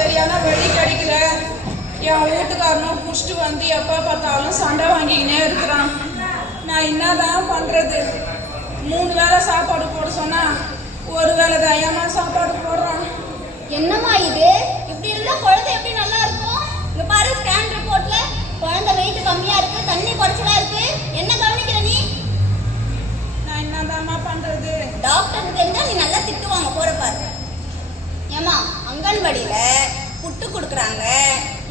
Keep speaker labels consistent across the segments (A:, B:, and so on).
A: சரியான வழி கிடைக்கல. என் வீட்டுக்காரனும் புடிச்சிட்டு வந்து எப்போ பார்த்தாலும் சண்டை வாங்கிக்கினே இருக்கிறான். நான் என்னதான் பண்றது? மூணு வேளை சாப்பாடு போட சொன்னா ஒரு வேளை தான் ஏமா சாப்பாடு போடுறான்.
B: என்னம்மா இது? இப்படி இருந்தா குழந்தை எப்படி நல்லா இருக்கும்? இங்க பாரு ஸ்கேன் ரிப்போர்ட்ல குழந்தை வெயிட் கம்மியா இருக்கு தண்ணி குறைச்சலா இருக்கு. என்ன கவனிக்கிற நீ?
A: நான் என்னதாம்மா பண்றது?
B: டாக்டருக்கு தெரிஞ்சா நீ நல்லா திட்டுவாங்க போற பாரு ஏமா அங்கன்வாடியில புட்டு கொடுக்குறாங்க.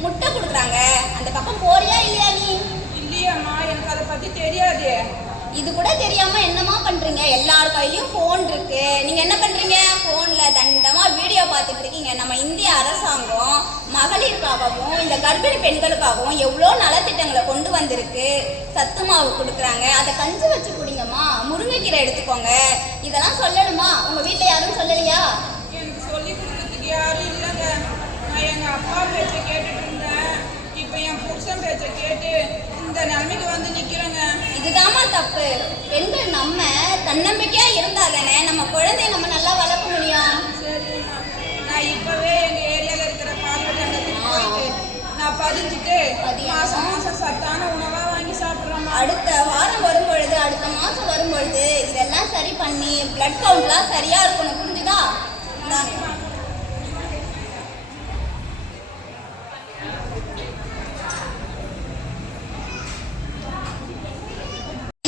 B: முட்டை கொடுக்குறாங்க. அந்த பக்கம் போறியா இல்லையா நீ?
A: இல்லையம்மா எனக்கு அதை பத்தி தெரியாது.
B: இது கூட தெரியாம என்னமா பண்றீங்க? எல்லார் கையிலயும் போன் இருக்கு. நீங்க என்ன பண்றீங்க? போன்ல தண்டமா வீடியோ பார்த்துட்டு இருக்கீங்க. நம்ம இந்திய அரசாங்கம் மகளிருக்காகவும் இந்த கர்ப்பிணி பெண்களுக்காகவும் எவ்வளோ நலத்திட்டங்களை கொண்டு வந்திருக்கு. சத்து மாவு கொடுக்குறாங்க. அதை கஞ்சி வச்சு குடிங்கம்மா. முருங்கைக்கீரை எடுத்துக்கோங்க. இதெல்லாம் சொல்லணுமா? உங்க வீட்ல யாரும் சொல்லலையா?
A: யாரும் இல்லைங்க. நான் எங்க அப்பா பேச்சை கேட்டுட்டு இருந்தேன். இப்போ என் புருஷன் பேச்சை கேட்டு இந்த நிலைமைக்கு வந்து நிக்கிறேங்க.
B: இதுதாம்மா தப்பு. பெண்கள் நம்ம தன்னம்பிக்கையா இருந்தா தானே நம்ம குழந்தைய நம்ம நல்லா வளர்க்க முடியும்.
A: சரிம்மா. நான் இப்பவே எங்க ஏரியால இருக்கிற பால்வடி அங்கத்துக்கு போயிட்டு நான் பதிஞ்சுட்டு? மாசம் மாசம் சத்தான உணவா வாங்கி சாப்பிடுறேம்மா.
B: அடுத்த வாரம் வரும் பொழுது அடுத்த மாசம் வரும் பொழுது இதெல்லாம் சரி பண்ணி பிளட் கவுண்ட்லாம் சரியா இருக்கணும். புரிஞ்சுதா? இந்தாங்க.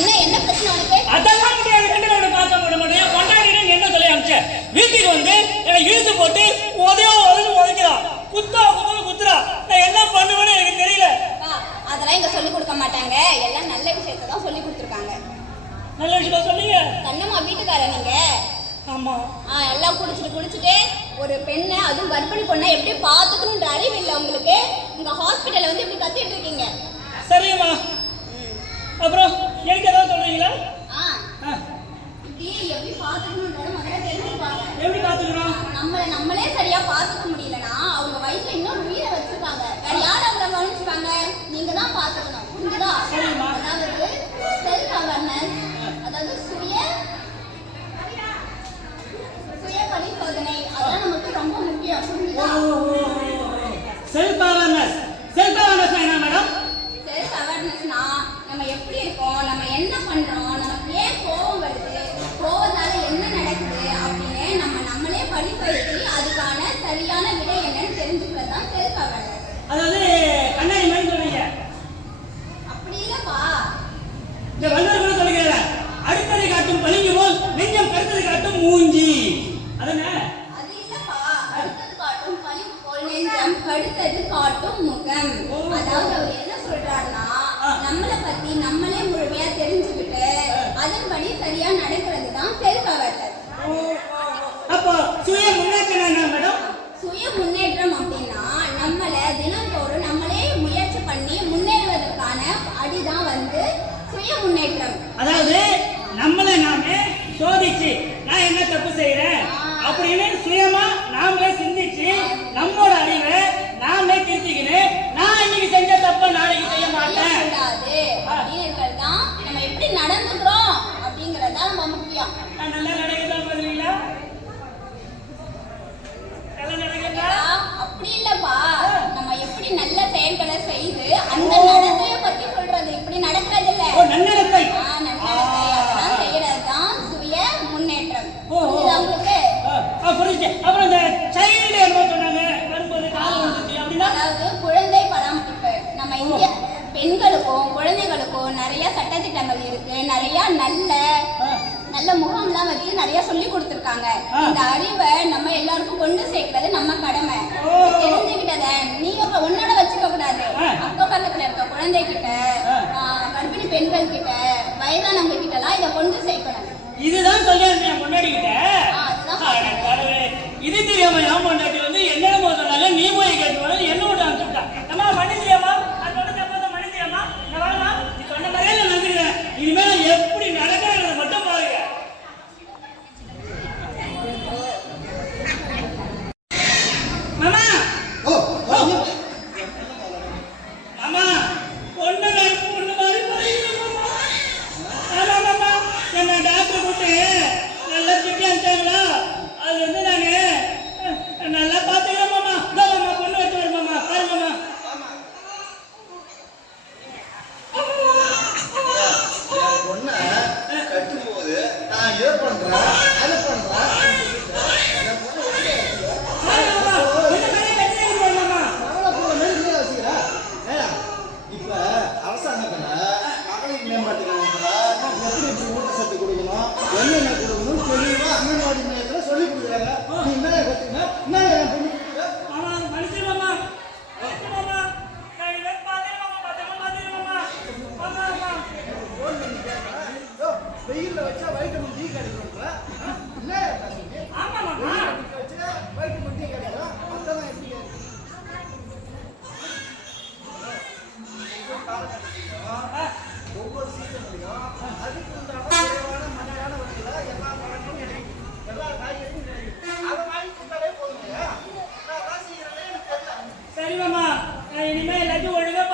B: என்ன என்ன பிரச்சனை உனக்கு
C: அதெல்லாம் முடியாது ரெண்டு பேரும் பார்க்க விட மாட்டேன் கொண்டாடினு என்ன சொல்லி அமிச்ச வீட்டுக்கு வந்து என்னை இழுத்து போட்டு உதயோ உதவி உதைக்கிறான் குத்தா குத்தா குத்துறா. நான் என்ன பண்ணுவேன்னு எனக்கு தெரியல.
B: அதெல்லாம் இங்க சொல்லி கொடுக்க மாட்டாங்க. எல்லாம் நல்ல விஷயத்தை தான் சொல்லி கொடுத்துருக்காங்க.
C: நல்ல விஷயம் சொன்னீங்க?
B: கண்ணம்மா வீட்டுக்கார நீங்க?
C: ஆமா.
B: ஆ, எல்லாம் குடிச்சிட்டு குடிச்சிட்டு ஒரு பெண்ணை அதுவும் கர்ப்பிணி பொண்ணை எப்படி பார்த்துக்கணுன்ற அறிவு இல்லை உங்களுக்கு? உங்க ஹாஸ்பிட்டல்ல வந்து இப்படி கத்திட்டு இருக்கீங்க.
C: சரிங்கம்மா அப்புறம் எனக்கு ஏதாவது சொல்றீங்களா?
B: இப்படி எப்படி பார்த்துக்கணுன்றத முதல்ல தெரிஞ்சுப்பாங்க
C: எப்படி பார்த்துக்கணும்?
B: நம்மளை நம்மளே சரியா பார்த்துக்க முடியலனா அவங்க வயித்துல இன்னொரு உயிரை வச்சிருக்காங்க. வேற யார் அவங்கள கவனிச்சுப்பாங்க? நீங்க தான் பார்த்துக்கணும். புரிஞ்சுதா. அதாவது செல்ஃப் அவேர்னஸ் அதாவது சுய சுய பரிசோதனை. அதெல்லாம் நமக்கு ரொம்ப முக்கியம். புரிஞ்சுதா?
C: செல்ஃப் அவேர்னஸ் செல்ஃப் அவேர்னஸ் என்ன மேடம்
B: செல்ஃப் அவேர்னஸ்னா நம்ம எப்படி இருக்கோம் நம்ம என்ன பண்றோம் நமக்கு ஏன் கோவம் வருது கோவத்தால என்ன நடக்குது அப்படின்னு நம்ம நம்மளே பரிசோதிச்சு அதுக்கான சரியான விடை என்னன்னு தெரிஞ்சுக்கிறது தான் செல்ஃப் அவேர்னஸ்
C: அதாவது கண்ணாடி மாதிரி சொல்றீங்க
B: அப்படி இல்லப்பா
C: இந்த வல்லவர் கூட சொல்லுகிறேன் அடுத்ததை காட்டும் பளிங்கு போல் நெஞ்சம் கருத்ததை காட்டும் மூஞ்சி அதுங்க
B: அது இல்லப்பா அடுத்தது காட்டும் பழி போல் நெஞ்சம் கடுத்தது காட்டும் முகம் அதாவது அவர் என்ன சொல்றாருன்னா நம்மளை பத்தி நம்மளே முழுமையா தெரிஞ்சுக்கிட்டு அதன்படி சரியா நடக்கிறது தான் செல்ஃப் அவேர்னஸ்
C: அப்போ சுய முன்னேற்றம் என்ன மேடம்
B: சுய முன்னேற்றம் அப்படின்னா நம்மள தினந்தோறும் நம்மளே முயற்சி பண்ணி முன்னேறுவதற்கான அடிதான் வந்து சுய முன்னேற்றம்.
C: அதாவது நம்மளை நாமே சோதிச்சு நான் என்ன தப்பு செய்யறேன் அப்படின்னு சுயமா நாமளே சிந்திச்சு நம்மளோட அறிவை நாமே திருத்திக்கின்னு நான் இன்னைக்கு செஞ்ச தப்ப நாளைக்கு செய்ய மாட்டேன்
B: செய்யக்கூடாது அப்படின்னு இருக்கிறது தான் நம்ம எப்படி நடந்துக்கிறோம் அப்படிங்கிறது தான் ரொம்ப முக்கியம்
C: நான் நல்லா நடக்குதா பதிலீங்களா நல்லா நடக்குதா
B: அப்படி இல்லப்பா நம்ம எப்படி நல்ல செயல்களை செய்து அந்த நடத்தைய பத்தி சொல்றது இப்படி நடக்கிறது இல்ல
C: ஓ நன்னடத்தை
B: ஆ, நன்னடத்தை அதெல்லாம் செய்யறது தான் சுய முன்னேற்றம்
C: ஓ, ஓ.
B: புரியுதா உங்களுக்கு
C: ஆ, ஆ, புரிஞ்சுச்சு அப்புறம் இந்த சைல்டு என்ன சொன்னாங்க வரும்போது கால் வந்துச்சு அப்படின்னா
B: அதாவது குழந்தை பராமரிப்பு நம்ம இந்திய பெண்களுக்கும் குழந்தைகளுக்கும் நிறைய சட்டத்திட்டங்கள் இருக்கு நிறைய நல்ல நல்ல முகாம்லாம் வச்சு நிறைய சொல்லி கொடுத்துருக்காங்க. இந்த அறிவை நம்ம எல்லாருக்கும் கொண்டு சேர்க்கிறது நம்ம கடமை. தெரிஞ்சுக்கிட்டத நீ உங்க உன்னோட வச்சுக்க கூடாது. அக்கம் பக்கத்துல இருக்க குழந்தை கிட்ட
C: ஆ.
B: ஆ, கர்ப்பிணி பெண்கள் கிட்ட வயதானவங்க கிட்ட எல்லாம் இதை கொண்டு சேர்க்கணும்
C: இதுதான் சொல்லி என் முன்னாடி கிட்ட. இது தெரியாம என் மேம்படுத்தினா எப்படி
D: எப்படி
C: ஊட்டச்சத்து கொடுக்கணும் என்னென்ன கொடுக்கணும் தெளிவாக அங்கன்வாடி மையத்தில் சொல்லி கொடுக்குறாங்க நீ
B: என்ன கற்றுக்கணும் என்ன என் பொண்ணு வெயிலில் வச்சா வைட்டமின் டி கிடைக்கும் என்ன சரிமாமா நான் இனிமே
D: எல்லாத்தையும் ஒழுங்கா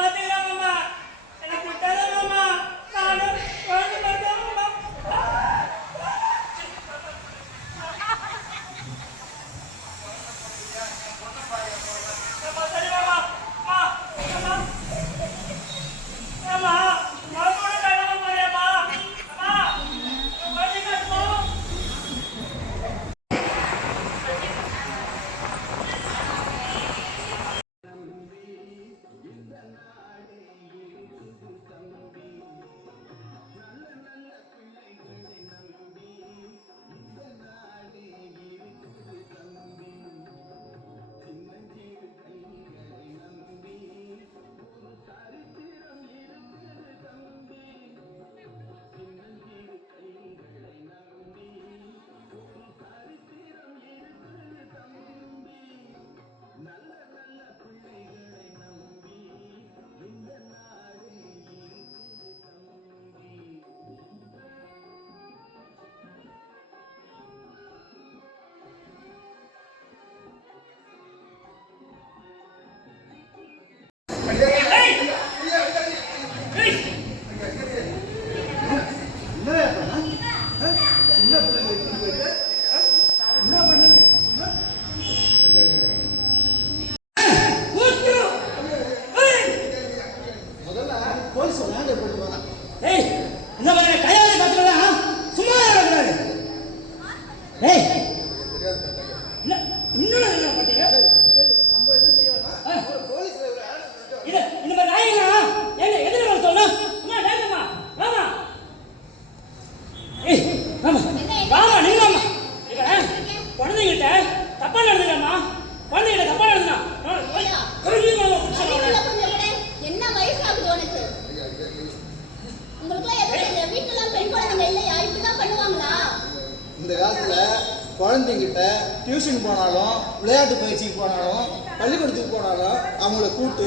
D: குழந்தைங்கிட்ட டியூஷன் போனாலும் விளையாட்டு பயிற்சிக்கு போனாலும் பள்ளிக்கூடத்துக்கு போனாலும் அவங்கள கூட்டு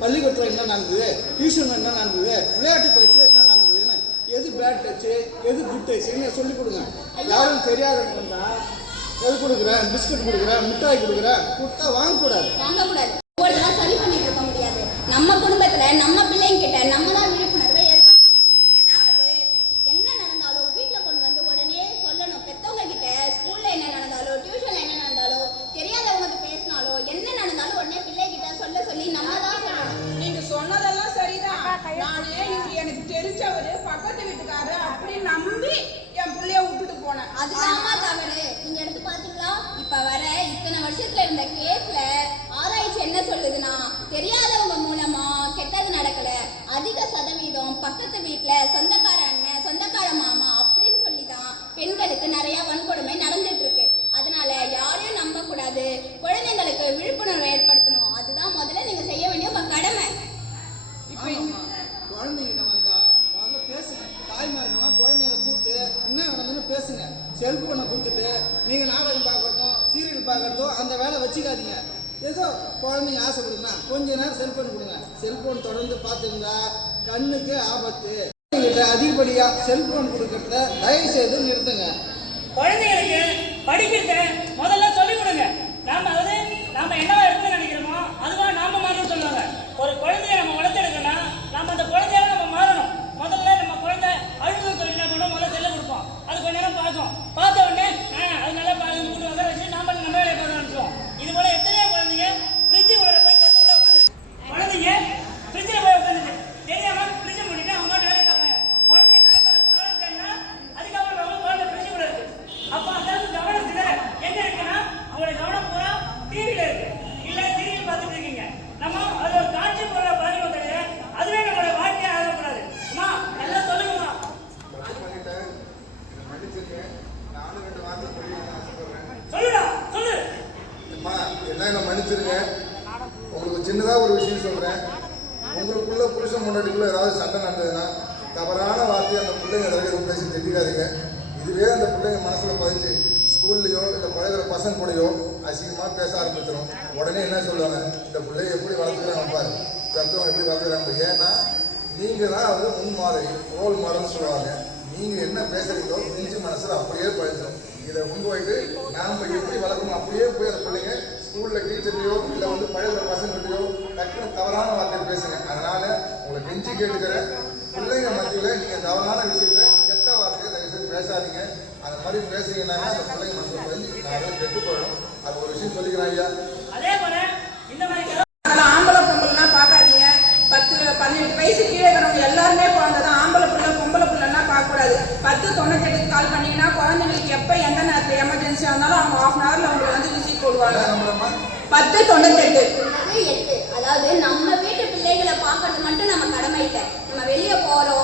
D: பள்ளிக்கூடத்தில் என்ன நடந்தது? டியூஷன் என்ன நடந்தது? விளையாட்டு பயிற்சியில் என்ன நடந்ததுன்னு எது பேட் டச்சு எது குட் டச்சுன்னு சொல்லிக் கொடுங்க. யாரும் தெரியாதவங்க இருந்தால் எது கொடுக்குறேன்? பிஸ்கட் கொடுக்குறேன் மிட்டாய் கொடுக்குறேன் கொடுத்தா வாங்கக்கூடாது
B: வாங்கக்கூடாது சரி பண்ணிட்டு இருக்க முடியாது. நம்ம குடும்பத்துல நம்ம பிள்ளைங்க கிட்ட நம்ம தான் விழிப்புணர்வு
D: பார்த்து பேசுங்க. செல்போனை கொடுத்துட்டு நீங்கள் நாடகம் பார்க்கறதும் சீரியல் பார்க்கறதோ அந்த வேலை வச்சுக்காதீங்க. ஏதோ குழந்தைங்க ஆசைப்படுதுன்னா கொஞ்ச நேரம் செல்போன் கொடுங்க. செல்போன் தொடர்ந்து பார்த்துருந்தா கண்ணுக்கு ஆபத்து. அதிகப்படியாக செல்போன் கொடுக்கறத தயவு செய்து நிறுத்துங்க.
C: குழந்தைகளுக்கு படிக்கிறத முதல்ல சொல்லிக் கொடுங்க. நாம என்னவா இருக்குன்னு நினைக்கிறோமோ அதுவா நாம மாறணும்னு சொல்லுவாங்க ஒரு குழந்தைய நம்ம வளர்த்தெடுக்கணும்னா நம்ம அந்த குழந்தையால நம்ம மாறணும் முதல்ல நம்ம குழந்தை அழுதுன்னு சொல்லி என்ன பண்ணுவோம் முதல்ல செல்ல கொடுப்போம் அது கொஞ்ச நேரம் பார்க்கும் பார்த்த உடனே ஆ, அது நல்லா பார்த்து கூட்டு உட்கார வச்சு நாம நம்ம வேலையை பார்க்க ஆரம்பிச்சிடுவோம் இது போல எத்தனையோ குழந்தைங்க ஃப்ரிட்ஜ் உள்ள போய் கருத்து உள்ள உட்காந்துருக்கு குழந்தைங்க ஃப்ரிட்ஜில் போய் உட்காந்துருக்கு தெரியாம ஃப்ரிட்ஜை மூடிட்டு அவங்க பாட்டு வேலையை பார்க்குறாங்க குழந்தைய தாத்தா தாத்தா அதுக்கப்புறம் அவங்க குழந்தை ஃப்ரிட்ஜ் உள்ள இருக்கு அப்ப அந்த கவனத்துல எங்க இருக்குன்னா அவங்களுடைய கவனம் பூரா டிவில இருக்கு இல்ல சீரியல் பார்த்துட்டு இருக்கீங்க நம்ம அது ஒரு காட்சி பொருளை பாதிக்க கிடையாது அதுவே நம்மளோட வாழ்க்கையே ஆகக்கூடாது அம்மா எல்லாம் சொல்லுங்கம்மா
E: தப்பு பண்ணிட்டேன் என்னை மன்னிச்சிருக்கேன் நானும் ரெண்டு வார்த்தை சொல்லிக்கணும்னு ஆசைப்படுறேன்
C: சொல்லுடா சொல்லு
E: அம்மா என்ன என்ன மன்னிச்சிருங்க உங்களுக்கு சின்னதாக ஒரு விஷயம் சொல்கிறேன் உங்களுக்குள்ள புருஷன் முன்னாடிக்குள்ள ஏதாவது சண்டை நடந்ததுன்னா தவறான வார்த்தையை அந்த பிள்ளைங்க எதாவது பேசி திட்டிக்காதீங்க இதுவே அந்த பிள்ளைங்க மனசில் பதிஞ்சு ஸ்கூல்லையோ இல்லை பழகுற பசங்க கூடயோ அசிங்கமாக பேச ஆரம்பிச்சிடும் உடனே என்ன சொல்லுவாங்க? இந்த பிள்ளைய எப்படி வளர்த்துக்கிறாங்க பாரு. தத்துவம் எப்படி வளர்த்துக்கிறாங்க? ஏன்னா நீங்கள் தான் வந்து முன் மாதிரி ரோல் மாடல்னு சொல்லுவாங்க. நீங்கள் என்ன பேசுறீங்களோ நெஞ்சு மனசில் அப்படியே பதிஞ்சிடும் இதை கொண்டு போயிட்டு நாம் எப்படி வளர்க்கணும்? அப்படியே போய் அந்த பிள்ளைங்க ஸ்கூலில் டீச்சர்லையோ இல்லை வந்து பழைய பசங்கள்கிட்டயோ டக்குனு தவறான வார்த்தை பேசுங்க. அதனால உங்களை நெஞ்சு கேட்டுக்கிறேன். பிள்ளைங்க மத்தியில் நீங்கள் தவறான விஷயத்த கெட்ட வார்த்தையை தயவு செய்து பேசாதீங்க. அந்த மாதிரி பேசுகிறீங்கன்னா அந்த பிள்ளைங்க மனசில் பதிஞ்சு நான் கெட்டு போயிடும். அது ஒரு விஷயம் சொல்லிக்கிறேன் ஐயா.
C: அதே போல இந்த மாதிரி
A: ஆம்பளை பொம்பளைலாம் பார்க்காதீங்க. பத்து பன்னெண்டு வயசு கீழே இருக்கிறவங்க எல்லாருமே குழந்தை தான் ஆம்பளை பிள்ளை பொம்பளை பிள்ளைலாம் பார்க்கக்கூடாது. பத்து தொண்ணூத்தெட்டுக்கு கால் பண்ணீங்கன்னா குழந்தைங்களுக்கு எப்போ எந்த நேரத்தில் எமர்ஜென்சியாக இருந்தாலும் அவங்க ஆஃப் அன் ஹவரில் அவங்களை வந்து விசிட் போடுவாங்க. பத்து தொண்ணூத்தெட்டு.
B: அதாவது நம்ம வீட்டு பிள்ளைகளை பார்க்கறது மட்டும் நம்ம கடமை இல்லை. நம்ம வெளியே போறோம்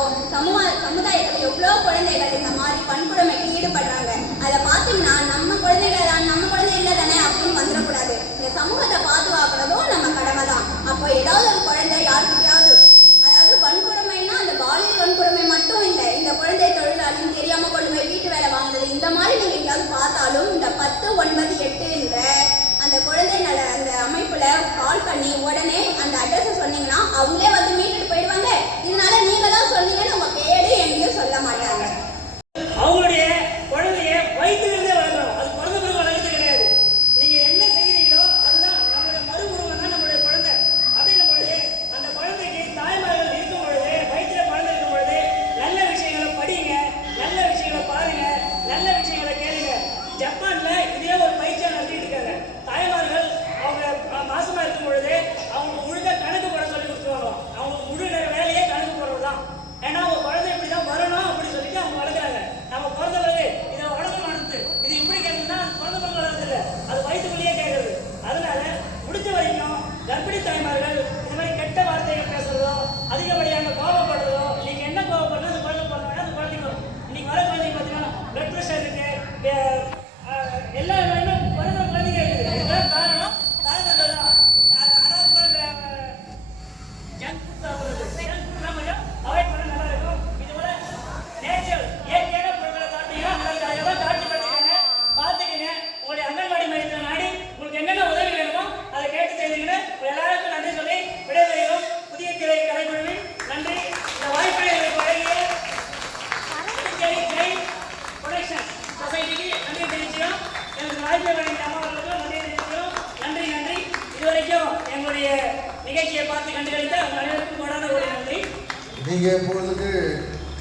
B: கமிட்டிக்கு நன்றி தெரிவிக்கிறோம் எனக்கு வாய்ப்பை வழங்கிய அம்மாவர்களுக்கும் நன்றி தெரிவிக்கிறோம் நன்றி நன்றி. இதுவரைக்கும் எங்களுடைய
C: நிகழ்ச்சியை பார்த்து கண்டுகளித்த அனைவருக்கும் கொடான ஒரு நன்றி.
E: நீங்கள் இப்பொழுதுக்கு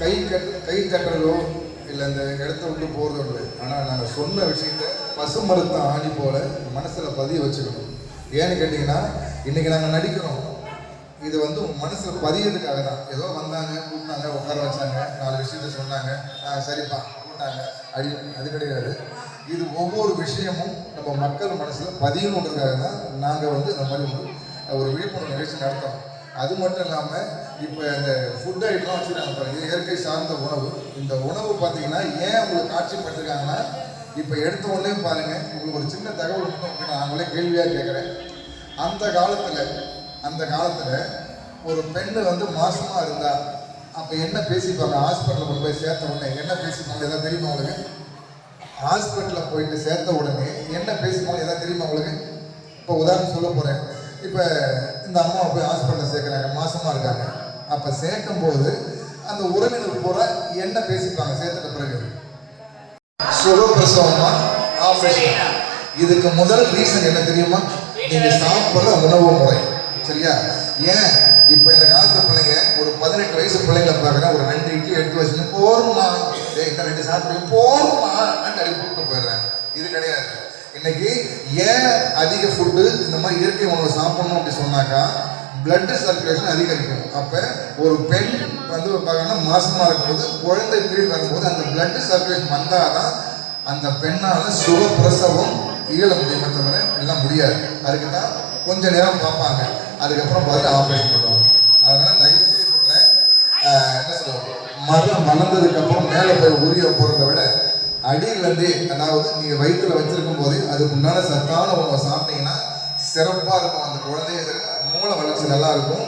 E: கை கட் கை தட்டுறதோ இல்லை இந்த இடத்த விட்டு போகிறதோ இல்லை ஆனால் நாங்கள் சொன்ன விஷயத்த பசு மருத்தம் ஆணி போல மனசில் பதிய வச்சுக்கணும். ஏன்னு கேட்டிங்கன்னா இன்றைக்கி நாங்கள் நடிக்கிறோம். இது வந்து மனசில் பதியதுக்காக தான் ஏதோ வந்தாங்க கூப்பிட்டாங்க உட்கார வச்சாங்க நாலு விஷயத்த சொன்னாங்க. ஆ சரிப்பா. கூப்பிட்டாங்க அடி அது கிடையாது. இது ஒவ்வொரு விஷயமும் நம்ம மக்கள் மனசில் பதியணுன்றதுக்காக தான் நாங்கள் வந்து இந்த மாதிரி ஒரு ஒரு விழிப்புணர்வு நிகழ்ச்சி நடத்துகிறோம் அது மட்டும் இல்லாமல் இப்போ இந்த ஃபுட் ஐட்டம்லாம் வச்சுருக்காங்க பாருங்கள் இயற்கை சார்ந்த உணவு. இந்த உணவு பார்த்தீங்கன்னா ஏன் உங்களுக்கு காட்சிப்படுத்திருக்காங்கன்னா இப்போ எடுத்த உடனே பாருங்கள் உங்களுக்கு ஒரு சின்ன தகவல் மட்டும் உங்களுக்கு நான் கேள்வியாக கேட்குறேன் அந்த காலத்தில் அந்த காலத்தில் ஒரு பெண்ணு வந்து மாசமாக இருந்தால் அப்போ என்ன பேசிப்பாங்க? ஹாஸ்பிட்டலில் கொண்டு போய் சேர்த்த உடனே என்ன பேசிப்பாங்க? எதாவது தெரியுமா உங்களுக்கு? ஹாஸ்பிட்டலில் போயிட்டு சேர்த்த உடனே என்ன பேசிப்பாங்க? எதாவது தெரியுமா உங்களுக்கு? இப்போ உதாரணம் சொல்ல போகிறேன் இப்போ இந்த அம்மாவை போய் ஹாஸ்பிட்டலில் சேர்க்குறாங்க. மாசமாக இருக்காங்க. அப்போ சேர்க்கும் போது அந்த உறவினர் பூரா என்ன பேசிப்பாங்க? சேர்த்துட்ட பிறகு. சுகப்பிரசவமா ஆப்ரேஷன். இதுக்கு முதல் ரீசன் என்ன தெரியுமா? நீங்கள் சாப்பிட்ற உணவு முறை. சரியா? ஏன்? இப்போ இந்த காலத்து பிள்ளைங்க ஒரு பதினெட்டு வயசு பிள்ளைங்களை பார்க்குறேன் ஒரு ரெண்டு இட்லி எட்டு வயசுல போருமா இந்த ரெண்டு சாப்பிட்டு போருமா அடி கூப்பிட்டு போயிடுறேன் இது கிடையாது. இன்னைக்கு ஏன் அதிக ஃபுட்டு இந்த மாதிரி இயற்கை உணவு சாப்பிடணும் அப்படி சொன்னாக்கா பிளட் சர்க்குலேஷன் அதிகரிக்கும். அப்போ ஒரு பெண் வந்து பார்க்கணும்னா மாசமாக இருக்கும்போது குழந்தை பீரியட் வரும்போது அந்த பிளட் சர்க்குலேஷன் வந்தால் தான் அந்த பெண்ணால் சுகப்பிரசவம் இயல முடியுமே தவிர எல்லாம் முடியாது. அதுக்கு தான் கொஞ்ச நேரம் பார்ப்பாங்க. அதுக்கப்புறம் பார்த்து ஆப்ரேஷன் பண்ணுவாங்க அதனால தயவு செய்து சொல்கிறேன் என்ன சொல்லுவோம் மரம் வளர்ந்ததுக்கு அப்புறம் மேலே போய் உரிய போகிறத விட அடியிலேருந்தே அதாவது நீங்கள் வயிற்றில் வச்சிருக்கும் போது அதுக்கு முன்னால் சத்தான உணவை சாப்பிட்டீங்கன்னா சிறப்பாக இருக்கும். அந்த குழந்தைய மூளை வளர்ச்சி நல்லா இருக்கும்.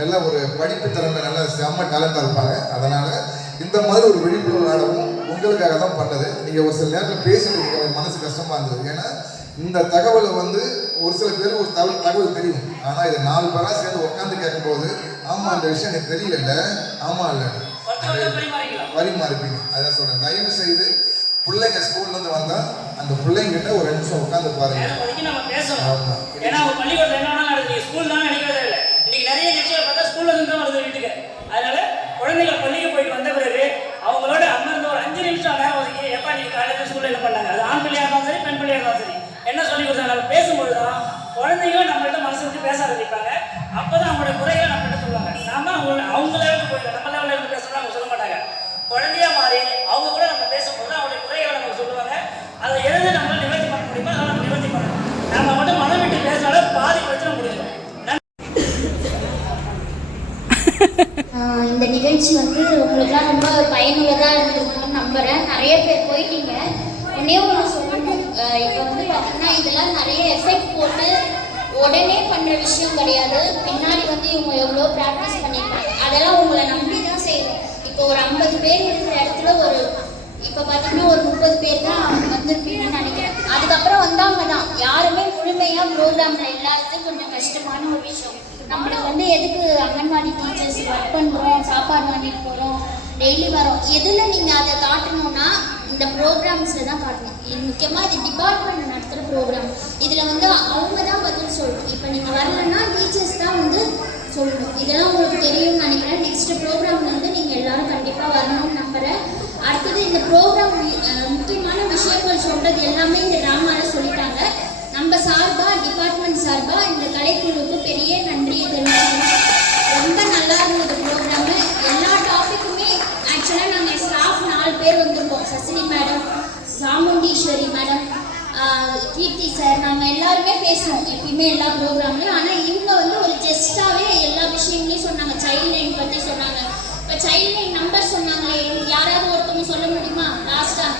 E: நல்ல ஒரு படிப்பு திறமை நல்ல செம்ம டேலண்டாக இருப்பாங்க. அதனால் இந்த மாதிரி ஒரு விழிப்புணர்வு நாடகம் உங்களுக்காக தான் பண்ணது நீங்கள் ஒரு சில நேரத்தில் பேசிட்டு இருக்க மனசு கஷ்டமாக இருந்தது. ஏன்னா இந்த தகவலை வந்து ஒரு சில பேருக்கு ஒரு தகவல் தகவல் தெரியும் ஆனால் இது நாலு பேராக சேர்ந்து உட்காந்து கேட்கும்போது ஆமாம் அந்த விஷயம் எனக்கு தெரியல ஆமாம் இல்லை. இருப்பீங்க அதான் சொல்கிறேன் தயவு செய்து பிள்ளைங்க ஸ்கூல்லேருந்து வந்தால் அந்த பிள்ளைங்கிட்ட ஒரு ரெண்டு நிமிஷம் உட்காந்து பாருங்க.
C: நேரம் ஒதுக்கி நம்ம பேசணும்
E: ஆமா.
C: ஏன்னா ஒரு பள்ளிக்கூடத்தில் என்ன வேணாலும் நடக்குது ஸ்கூல் தான் நினைக்கிறதே இல்லை இன்னைக்கு நிறைய நிகழ்ச்சிகள் பார்த்தா ஸ்கூல்ல இருந்து தான் வருது வீட்டுக்கு அதனால குழந்தைகள் பள்ளிக்கு போயிட்டு வந்த பிறகு அவங்களோட அமர்ந்து ஒரு அஞ்சு நிமிஷம் நேரம் ஒதுக்கி எப்பா நீங்க காலையில ஸ்கூல்ல என்ன பண்ணாங்க அது ஆண் பிள்ளையா இருந்தாலும் சரி பெண் பிள்ளையா இருந்தாலும் சரி என்ன சொல்லி கொடுத்தாங்க நம்ம பேசும்போது தான் குழந்தைங்களும் நம்மள்ட்ட மனசு விட்டு பேச ஆரம்பிப்பாங்க அப்பதான் அவங்களுடைய குறைகளை நம்மள்ட்ட சொல்லுவாங்க நாம அவங்க அவங்க லெவலுக்கு போயிடலாம் நம்ம லெவலில் இருந்து பேசணும் அவங்க சொல்ல மாட்டாங்க குழந்தையா மாறி அவங்க கூட நம்ம பேசும்போது அவங்களுடைய குறைகளை நமக்கு சொல்லுவாங்க அதை எழுதி நம்ம நிவர்த்தி பண்ண முடியுமோ அதை நம்ம நிவர்த்தி பண்ணணும் நம்ம மட்டும் மனம் விட்டு பேசினாலும் பாதி பிரச்சனை முடிஞ்சிடும்
F: ஆஹ் இந்த நிகழ்ச்சி வந்து உங்களுக்குலாம் ரொம்ப பயனுள்ளதாக இருந்திருக்கும்னு நம்புகிறேன் நிறைய பேர் போயிட்டீங்க ஒன்னே ஒன்று சொல்லணும் ஆஹ் இப்போ வந்து பார்த்தீங்கன்னா இதெல்லாம் நிறைய எஃபெக்ட் போட்டு உடனே பண்ணுற விஷயம் கிடையாது பின்னாடி வந்து இவங்க எவ்வளோ ப்ராக்டிஸ் பண்ணியிருக்காங்க அதெல்லாம் உங்களை நம்பி தான் செய்யணும். இப்போ ஒரு ஐம்பது பேர் இருக்கிற இடத்துல ஒரு இப்போ பார்த்தீங்கன்னா ஒரு முப்பது பேர் தான் வந்திருப்பீங்கன்னு நினைக்கிறேன். அதுக்கப்புறம் வந்தவங்க தான். யாருமே முழுமையாக ப்ரோக்ராமில் இல்லாதது கொஞ்சம் கஷ்டமான ஒரு விஷயம். நம்மளுக்கு வந்து எதுக்கு அங்கன்வாடி டீச்சர்ஸ் ஒர்க் பண்ணுறோம் சாப்பாடு வாங்கிட்டு போகிறோம் டெய்லி வரோம்? எதில் நீங்கள் அதை காட்டணும்னா இந்த ப்ரோக்ராம்ஸில் தான் காட்டணும். முக்கியமாக இது டிபார்ட்மெண்ட் நடத்துகிற ப்ரோக்ராம் இதில் வந்து அவங்க தான் பதில் சொல்லணும். இப்போ நீங்கள் வரலன்னா டீச்சர்ஸ் தான் வந்து சொல்லணும். இதெல்லாம் உங்களுக்கு தெரியும்னு நினைக்கிறேன். நெக்ஸ்ட் ப்ரோக்ராம் வந்து நீங்கள் எல்லாரும் கண்டிப்பாக வரணும்னு நம்புகிறேன் அடுத்தது இந்த ப்ரோக்ராம் முக்கியமான விஷயங்கள் சொல்கிறது எல்லாமே இந்த ட்ராமாவில் சொல்லிட்டாங்க. நம்ம சார்பாக டிபார்ட்மெண்ட் சார்பாக இந்த கலைக்குழுவுக்கு பெரிய நன்றியை தெரிஞ்சு ரொம்ப நல்லா இருந்தது ப்ரோக்ராமு எல்லா டாப்பிக்குமே ஆக்சுவலாக நாங்கள் ஸ்டாஃப் நாலு பேர் வந்திருக்கோம். Sasini madam Chamundeeswari madam Keerthi sir நாங்கள் எல்லாருமே பேசுவோம் எப்பயுமே எல்லா ப்ரோக்ராம்லையும் ஆனால் இவங்க வந்து ஒரு ஜெஸ்ட்டாகவே எல்லா விஷயங்களையும் சொன்னாங்க. சைல்ட் லைன் பற்றி சொன்னாங்க. இப்போ சைல்ட் லைன் நம்பர் சொன்னாங்களே யாராவது ஒருத்தவங்க சொல்ல முடியுமா? லாஸ்ட்டாக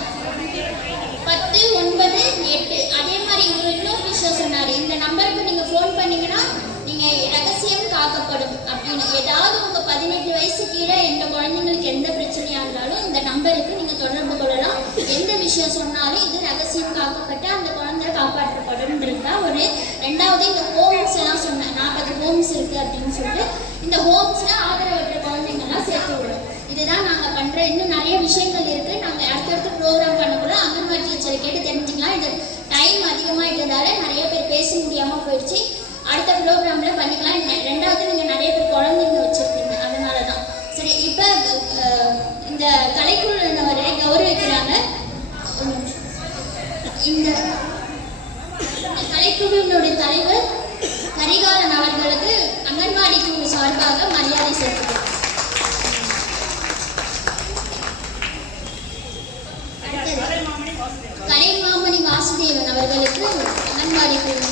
F: பத்து ஒன்பது எட்டு. அதே மாதிரி இவர் இன்னொரு விஷயம் சொன்னார். இந்த நம்பருக்கு நீங்கள் ஃபோன் பண்ணீங்கன்னா நீங்கள் ரகசியம் காக்கப்படும் அப்படின்னு. ஏதாவது உங்கள் பதினெட்டு வயசு கீழே எந்த குழந்தைங்களுக்கு எந்த பிரச்சனையாக இருந்தாலும் இந்த நம்பருக்கு விஷயம் சொன்னாலும் இது ரகசியம் காக்கப்பட்டு அந்த குழந்தை காப்பாற்றப்படும் ஒரு ரெண்டாவது இந்த ஹோம்ஸ் எல்லாம் சொன்னேன் நாற்பது ஹோம்ஸ் இருக்கு அப்படின்னு சொல்லிட்டு இந்த ஹோம்ஸ்ல ஆதரவற்ற குழந்தைங்கள்லாம் சேர்த்து விடும் இதுதான் நாங்க பண்ற இன்னும் நிறைய விஷயங்கள் இருக்கு. நாங்க அடுத்தடுத்து ப்ரோக்ராம் பண்ணக்குள்ள அங்கன்வாடி டீச்சரை கேட்டு தெரிஞ்சுக்கலாம். இந்த டைம் அதிகமாயிட்டதால நிறைய பேர் பேச முடியாம போயிடுச்சு. அடுத்த
C: ப்ரோக்ராம்ல பண்ணிக்கலாம். ரெண்டாவது நீங்க நிறைய பேர் குழந்தைங்க வச்சிருக்கீங்க. அதனாலதான். சரி இப்ப இந்த கலைக்கு இந்த கலைக்குழுவினுடைய தலைவர் கரிகாலன் அவர்களுக்கு அங்கன்வாடி குழு சார்பாக மரியாதை செலுத்துகிறேன்
G: கலைமாமணி வாசுதேவன்
C: அவர்களுக்கு அங்கன்வாடி
F: குழு